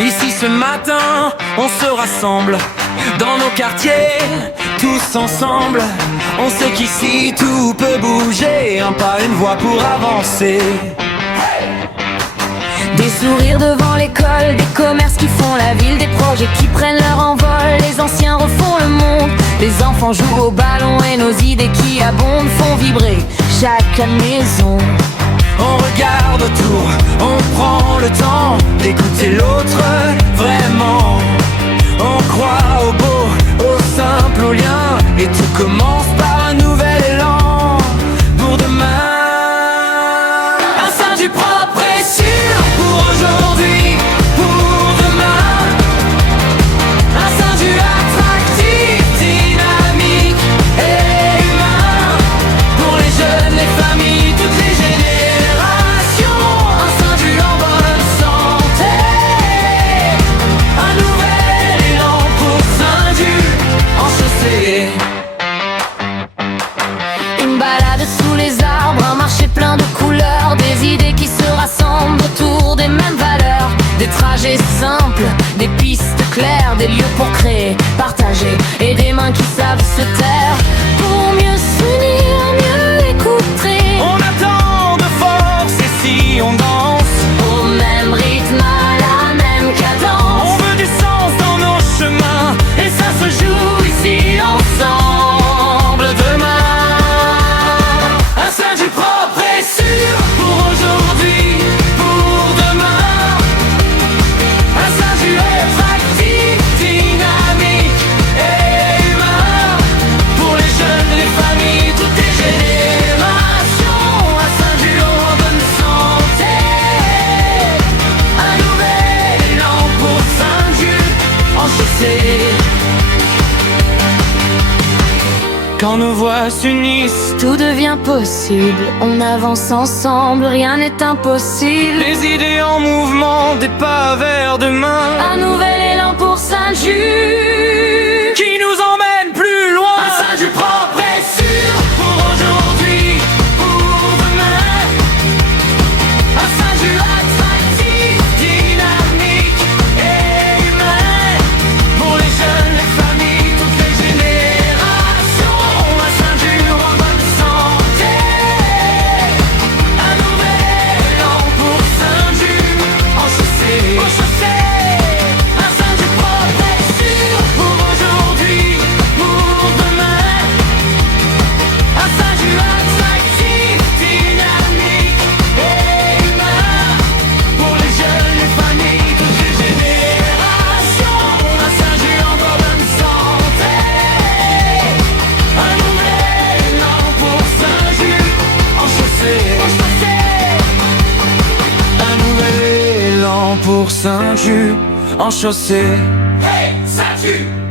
Ici ce matin, on se rassemble dans nos quartiers, tous ensemble. On sait qu'ici tout peut bouger, un pas, une voix pour avancer. Des sourires devant l'école, des commerces qui font la ville, des projets qui prennent leur envol. Les anciens refont le monde, les enfants jouent au ballon et nos idées qui abondent font vibrer chaque maison. On regarde autour, on prend le temps d'écouter l'autre vraiment. On croit au beau, au simple, au lien, et tout commence par un nouvel élan pour demain. Un sein du propre et sûr pour aujourd'hui, pour demain. Un sein du attractif, dynamique et humain, pour les jeunes, les familles, toutes les générations. Un sein du en bonne santé, un nouvel élan pour Saint-Du en chaussée. Une balade sous les arbres, un marché plein de couleurs, des idées qui se rassemblent autour des mêmes valeurs. Des trajets simples, des pistes claires, des lieux pour créer, partager, et des mains qui savent se taire pour mieux s'unir, mieux écouter. On attend de force et si on danse Au même rythme, à la même cadence. on veut du sens dans nos chemins, et ça se joue ici Ensemble demain. un sein du propre et sûr pour aujourd'hui, pour demain. Un sein du attractif, dynamique et humain, pour les jeunes, les familles, toutes les générations. Un sein du en bonne santé, un nouvel élan pour Saint-Du en chaussée. Quand nos voix s'unissent, Tout devient possible, on avance ensemble, rien n'est impossible. les idées en mouvement, des pas vers demain Un nouvel élan pour Saint-Ju. qui nous emmène plus loin. Un sein du propre et sûr pour aujourd'hui, pour demain. Un sein du attractif, dynamique et humain, pour les jeunes, les familles, toutes les générations. Un sein du en bonne santé, un nouvel élan pour Saint-Du en chaussée. Un sein du propre et sûr pour aujourd'hui, pour demain. Un sein du attractif, dynamique et humain, pour les jeunes, les familles, toutes les générations. Un sein du en bonne santé, un nouvel élan pour Saint-Du en chaussée. Un nouvel élan pour Saint-Du en chaussée. Hey, Saint-Du!